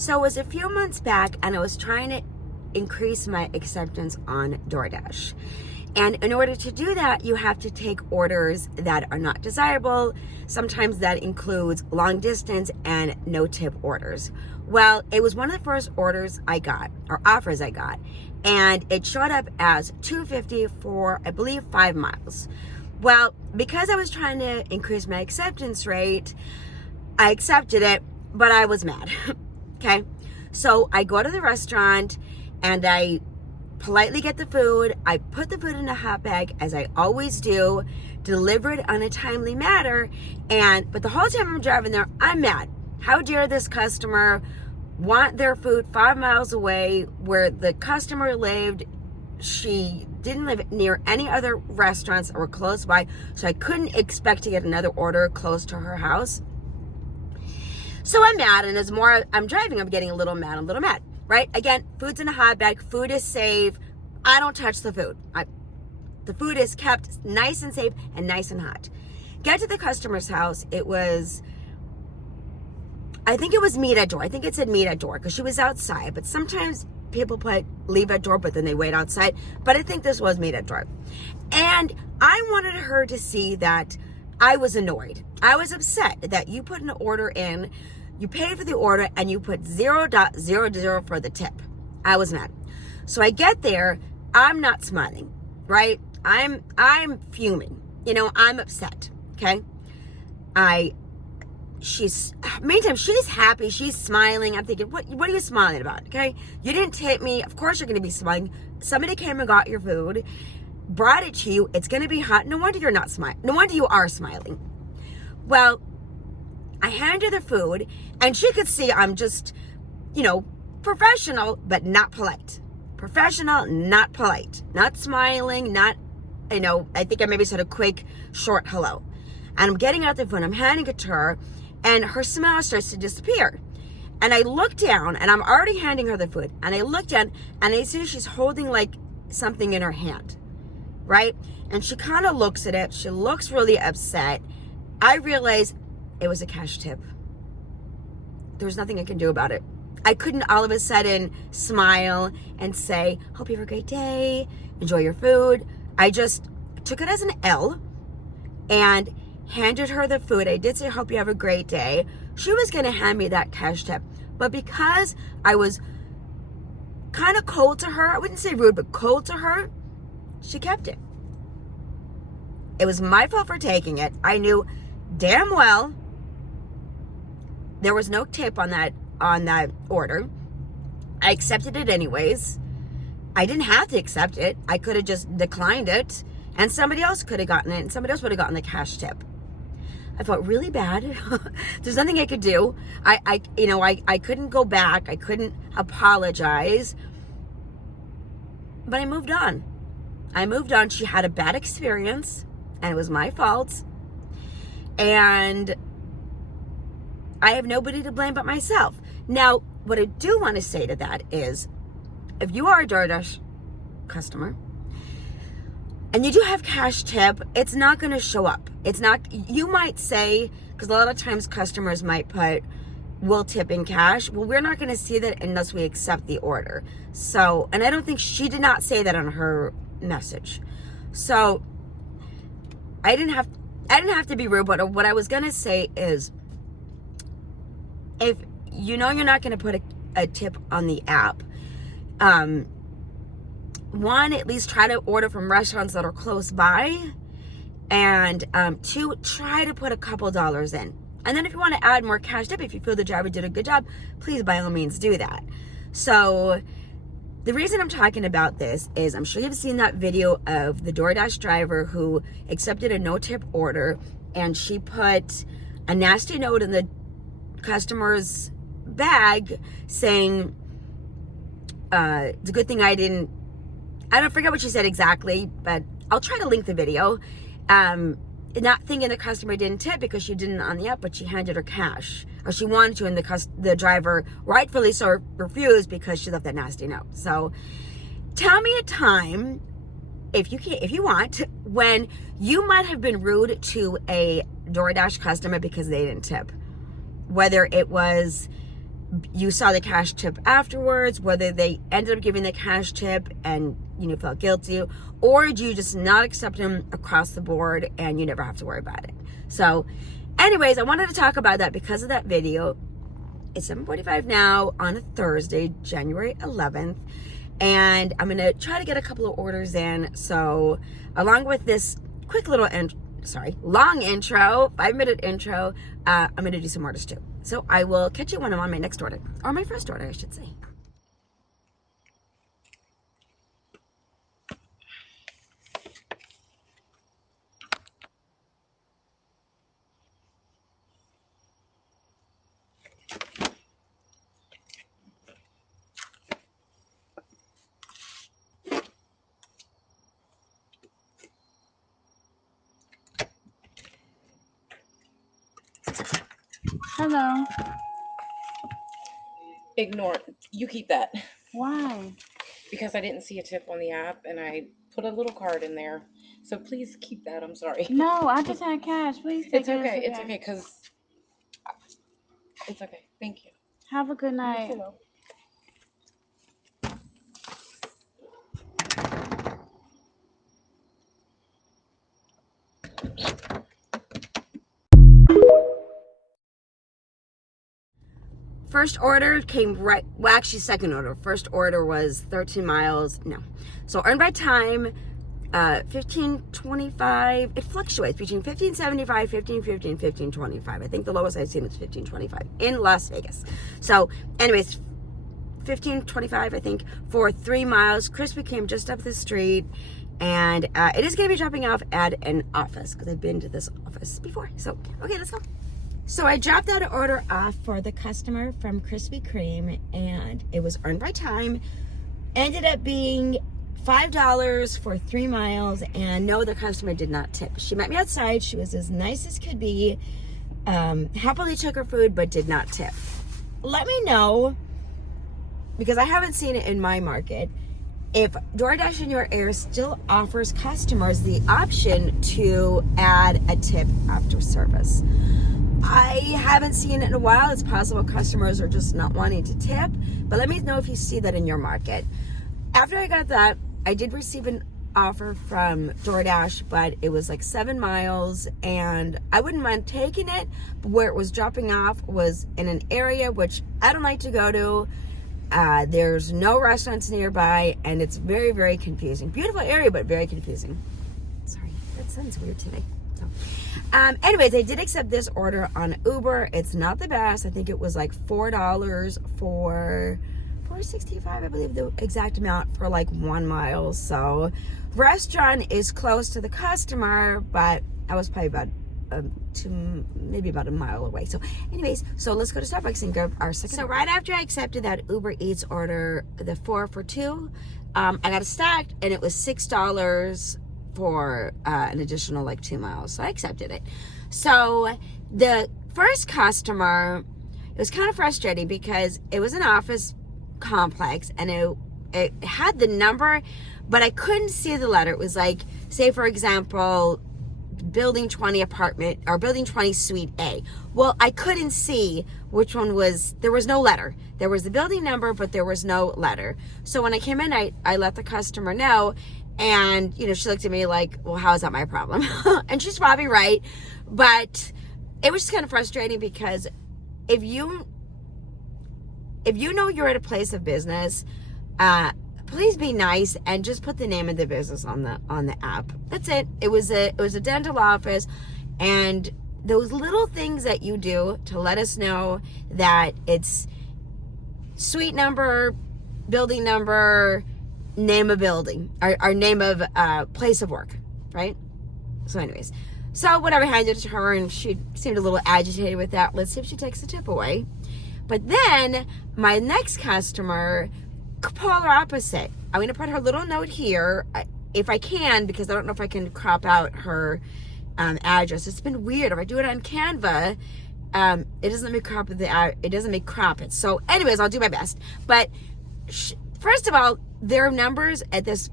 So it was a few months back, and I was trying to increase my acceptance on DoorDash. And in order to do that, you have to take orders that are not desirable. Sometimes that includes long distance and no tip orders. Well, it was one of the first orders I got, or offers I got, and it showed up as $2.50 for, I believe, 5 miles. Well, because I was trying to increase my acceptance rate, I accepted it, but I was mad. Okay? So I go to the restaurant and I politely get the food. I put the food in a hot bag, as I always do, deliver it on a timely manner. But the whole time I'm driving there, I'm mad. How dare this customer want their food 5 miles away where the customer lived? She didn't live near any other restaurants that were close by, so I couldn't expect to get another order close to her house. So I'm mad, and as more I'm driving, I'm getting a little mad. Right? Again, food's in a hot bag. Food is safe. I don't touch the food. The food is kept nice and safe and nice and hot. Get to the customer's house. I think it was meet at door. I think it said meet at door because she was outside. But sometimes people put leave at door, but then they wait outside. But I think this was meet at door. And I wanted her to see that I was annoyed. I was upset that you put an order in, you paid for the order, and you put 0.00 for the tip. I was mad. So I get there, I'm not smiling, right? I'm fuming. I'm upset. Okay? Meantime, she's happy, she's smiling. I'm thinking, what are you smiling about? Okay? You didn't tip me. Of course you're gonna be smiling. Somebody came and got your food, brought it to you. It's gonna be hot. No wonder you're not smiling. No wonder you are smiling. Well, I hand her the food, and she could see I'm just, professional, but not polite. Professional, not polite. Not smiling, not, I think I maybe said a quick, short hello. And I'm getting out the food, I'm handing it to her, and her smile starts to disappear. And I look down, and I'm already handing her the food, and I look down, and I see she's holding, like, something in her hand, right? And she kind of looks at it. She looks really upset. I realize it was a cash tip. There was nothing I can do about it. I couldn't all of a sudden smile and say, hope you have a great day, enjoy your food. I just took it as an L and handed her the food. I did say, hope you have a great day. She was going to hand me that cash tip. But because I was kind of cold to her, I wouldn't say rude, but cold to her, she kept it. It was my fault for taking it. I knew damn well there was no tip on that order. I accepted it anyways. I didn't have to accept it. I could have just declined it, and somebody else could have gotten it, and somebody else would have gotten the cash tip. I felt really bad. There's nothing I could do. I couldn't go back. I couldn't apologize. But I moved on. She had a bad experience, and it was my fault. And I have nobody to blame but myself. Now, what I do want to say to that is, if you are a DoorDash customer and you do have cash tip, it's not going to show up. You might say, because a lot of times customers might put, we'll tip in cash. Well, we're not going to see that unless we accept the order. So, and I don't think she did not say that on her message. So I didn't have to be rude, but what I was going to say is, if you're not going to put a tip on the app, one, at least try to order from restaurants that are close by, and two, try to put a couple dollars in. And then if you want to add more cash tip, if you feel the driver did a good job, please by all means do that. So the reason I'm talking about this is, I'm sure you've seen that video of the DoorDash driver who accepted a no tip order, and she put a nasty note in the customer's bag saying, it's a good thing I don't forget what she said exactly, but I'll try to link the video. Not thinking the customer didn't tip because she didn't on the app, but she handed her cash, or she wanted to, and the driver rightfully so refused because she left that nasty note. So tell me a time, if you want, when you might have been rude to a DoorDash customer because they didn't tip. Whether it was you saw the cash tip afterwards, whether they ended up giving the cash tip and felt guilty, or do you just not accept them across the board and you never have to worry about it. So anyways, I wanted to talk about that because of that video. It's 7:45 now on a Thursday, January 11th, and I'm gonna try to get a couple of orders in. So along with this quick little long intro, 5-minute intro, I'm gonna do some orders too. So I will catch you when I'm on my next order, or my first order, I should say. Hello. Ignore. You keep that. Why? Because I didn't see a tip on the app and I put a little card in there. So please keep that. I'm sorry. No, I just had cash. Please take It's it. okay. It's okay because it's okay. Thank you. Have a good night. First order came right, well, actually second order. First order was 13 miles. No. So earned by time, 15.25. It fluctuates between 15.75, 15.50, and 15.25. I think the lowest I've seen is 15.25 in Las Vegas. So anyways, 15.25, I think, for 3 miles. Crispy came just up the street. And it is going to be dropping off at an office because I've been to this office before. So, okay, let's go. So I dropped that order off for the customer from Krispy Kreme, and it was earned by time. Ended up being $5 for 3 miles, and no, the customer did not tip. She met me outside. She was as nice as could be. Happily took her food, but did not tip. Let me know, because I haven't seen it in my market, if DoorDash in your area still offers customers the option to add a tip after service. I haven't seen it in a while. It's possible customers are just not wanting to tip, but let me know if you see that in your market. After I got that, I did receive an offer from DoorDash, but it was like 7 miles, and I wouldn't mind taking it, but where it was dropping off was in an area which I don't like to go to. There's no restaurants nearby, and it's very, very confusing. Beautiful area, but very confusing. Sorry, that sounds weird today. So, anyways, I did accept this order on Uber. It's not the best. I think it was like $4 for $4.65, I believe the exact amount, for like 1 mile. So restaurant is close to the customer, but I was probably about maybe about a mile away. So anyways, so let's go to Starbucks and grab our second. So right after I accepted that Uber Eats order, the 4 for 2, I got it stacked, and it was $6 for an additional like 2 miles. So I accepted it. So the first customer, it was kind of frustrating because it was an office complex, and it had the number, but I couldn't see the letter. It was like, say for example, building 20 apartment, or building 20 suite A. Well, I couldn't see which one was, there was no letter. There was the building number, but there was no letter. So when I came in, I let the customer know, and she looked at me like, well, how is that my problem? And she's probably right, but it was just kind of frustrating because if you know you're at a place of business, please be nice and just put the name of the business on the app. That's it. It was a dental office, and those little things that you do to let us know that it's suite number, building number, name of building, or name of place of work, right? So anyways, so whatever, I handed it to her, and she seemed a little agitated with that. Let's see if she takes the tip away. But then my next customer, polar opposite. I'm going to put her little note here if I can, because I don't know if I can crop out her address. It's been weird. If I do it on Canva, it doesn't let me crop it. So anyways, I'll do my best. But first of all, their numbers at this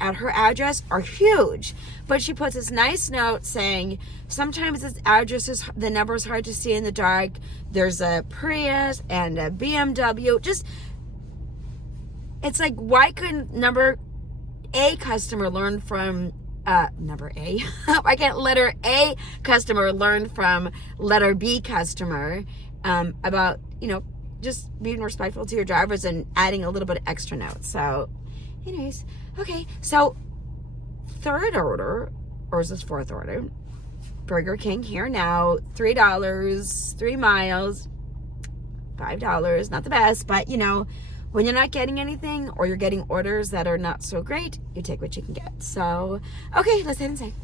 at her address are huge. But she puts this nice note saying, sometimes this address is, the number is hard to see in the dark. There's a Prius and a BMW. Just, it's like, why couldn't number A customer learn from number A? I can't letter A customer learn from letter B customer about, you know, just being respectful to your drivers and adding a little bit of extra notes. So anyways, okay, so third order, or is this fourth order? Burger King here now, $3, 3 miles, $5. Not the best, but you know, when you're not getting anything or you're getting orders that are not so great, you take what you can get. So, okay, let's head inside.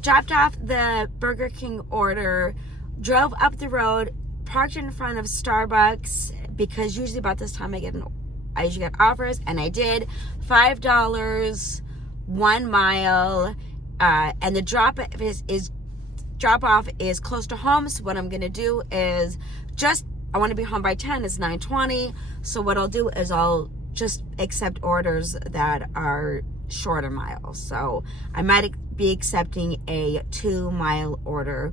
Dropped off the Burger King order, drove up the road, parked in front of Starbucks, because usually about this time I usually get offers, and I did. $5, 1 mile, and the drop off is close to home. So what I'm gonna do is I want to be home by 10. It's 9:20. So what I'll do is I'll just accept orders that are shorter miles. So I might be accepting a 2 mile order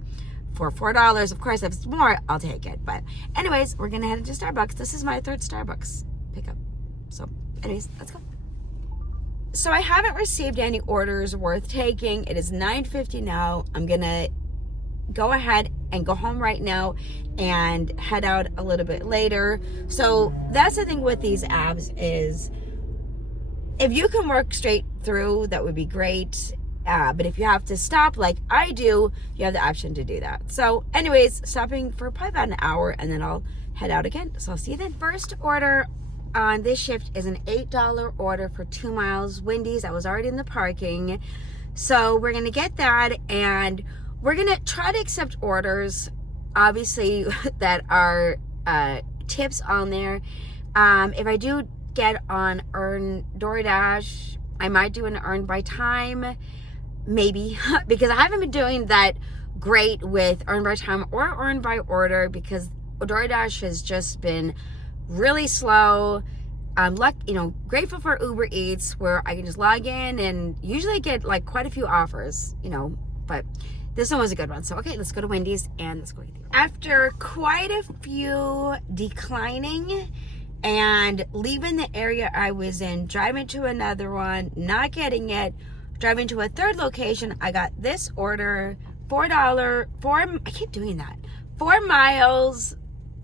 for $4. Of course, if it's more, I'll take it. But anyways, we're gonna head into Starbucks. This is my third Starbucks pickup. So anyways, let's go. So I haven't received any orders worth taking. It is 9:50 now. I'm gonna go ahead and go home right now and head out a little bit later. So that's the thing with these apps, is if you can work straight through, that would be great. But if you have to stop like I do, you have the option to do that. So anyways, stopping for probably about an hour, and then I'll head out again. So I'll see you then. First order on this shift is an $8 order for 2 miles. Wendy's. I was already in the parking. So we're going to get that, and we're going to try to accept orders, obviously, that are tips on there. If I do get on Earn DoorDash, I might do an Earn by Time, maybe, because I haven't been doing that great with Earn by Time or Earn by Order, because DoorDash has just been really slow. I'm grateful for Uber Eats, where I can just log in and usually get like quite a few offers, but this one was a good one. So, okay, let's go to Wendy's and let's go eat. After quite a few declining and leaving the area I was in, driving to another one, not getting it, driving to a third location, I got this order, I keep doing that, 4 miles,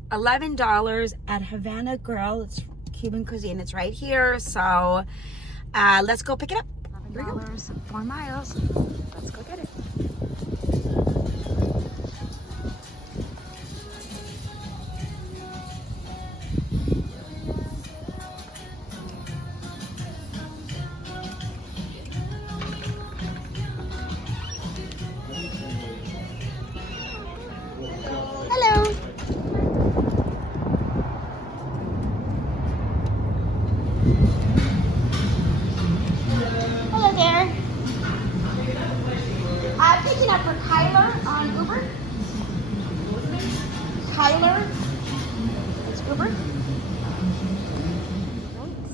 $11 at Havana Grill. It's Cuban cuisine. It's right here. So let's go pick it up. $11, 4 miles. Let's go get it. Hello. Hello there. I'm picking up for Kyler on Uber. Kyler. It's Uber.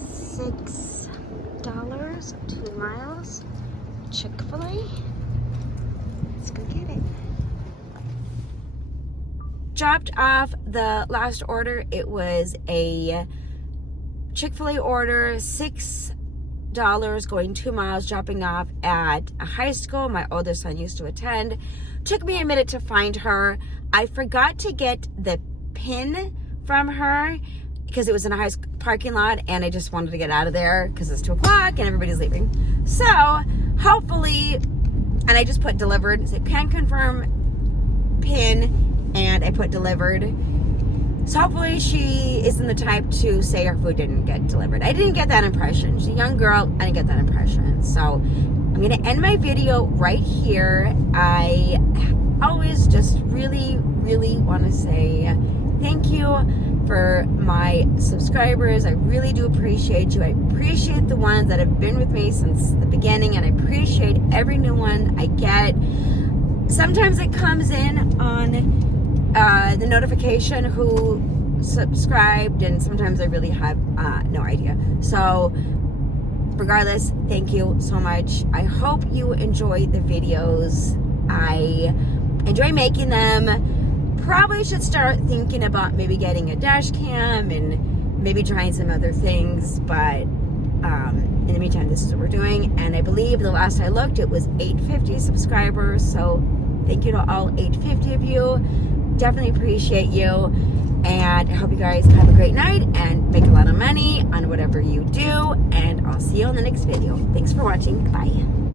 $6, 2 miles. Chick-fil-A. Let's go get it. Dropped off the last order. It was a Chick-fil-A order, $6 going 2 miles, dropping off at a high school my oldest son used to attend. Took me a minute to find her. I forgot to get the pin from her because it was in a high school parking lot, and I just wanted to get out of there because it's 2 o'clock and everybody's leaving. So hopefully, and I just put delivered. So can confirm pin, and I put delivered. So hopefully she isn't the type to say her food didn't get delivered. I didn't get that impression. She's a young girl. I didn't get that impression. So I'm going to end my video right here. I always just really, really want to say thank you for my subscribers. I really do appreciate you. I appreciate the ones that have been with me since the beginning, and I appreciate every new one I get. Sometimes it comes in on the notification who subscribed, and sometimes I really have no idea. So regardless, thank you so much. I hope you enjoy the videos. I enjoy making them. Probably should start thinking about maybe getting a dash cam and maybe trying some other things, but in the meantime, this is what we're doing. And I believe the last I looked, it was 850 subscribers. So thank you to all 850 of you. Definitely appreciate you. And I hope you guys have a great night and make a lot of money on whatever you do. And I'll see you on the next video. Thanks for watching. Bye.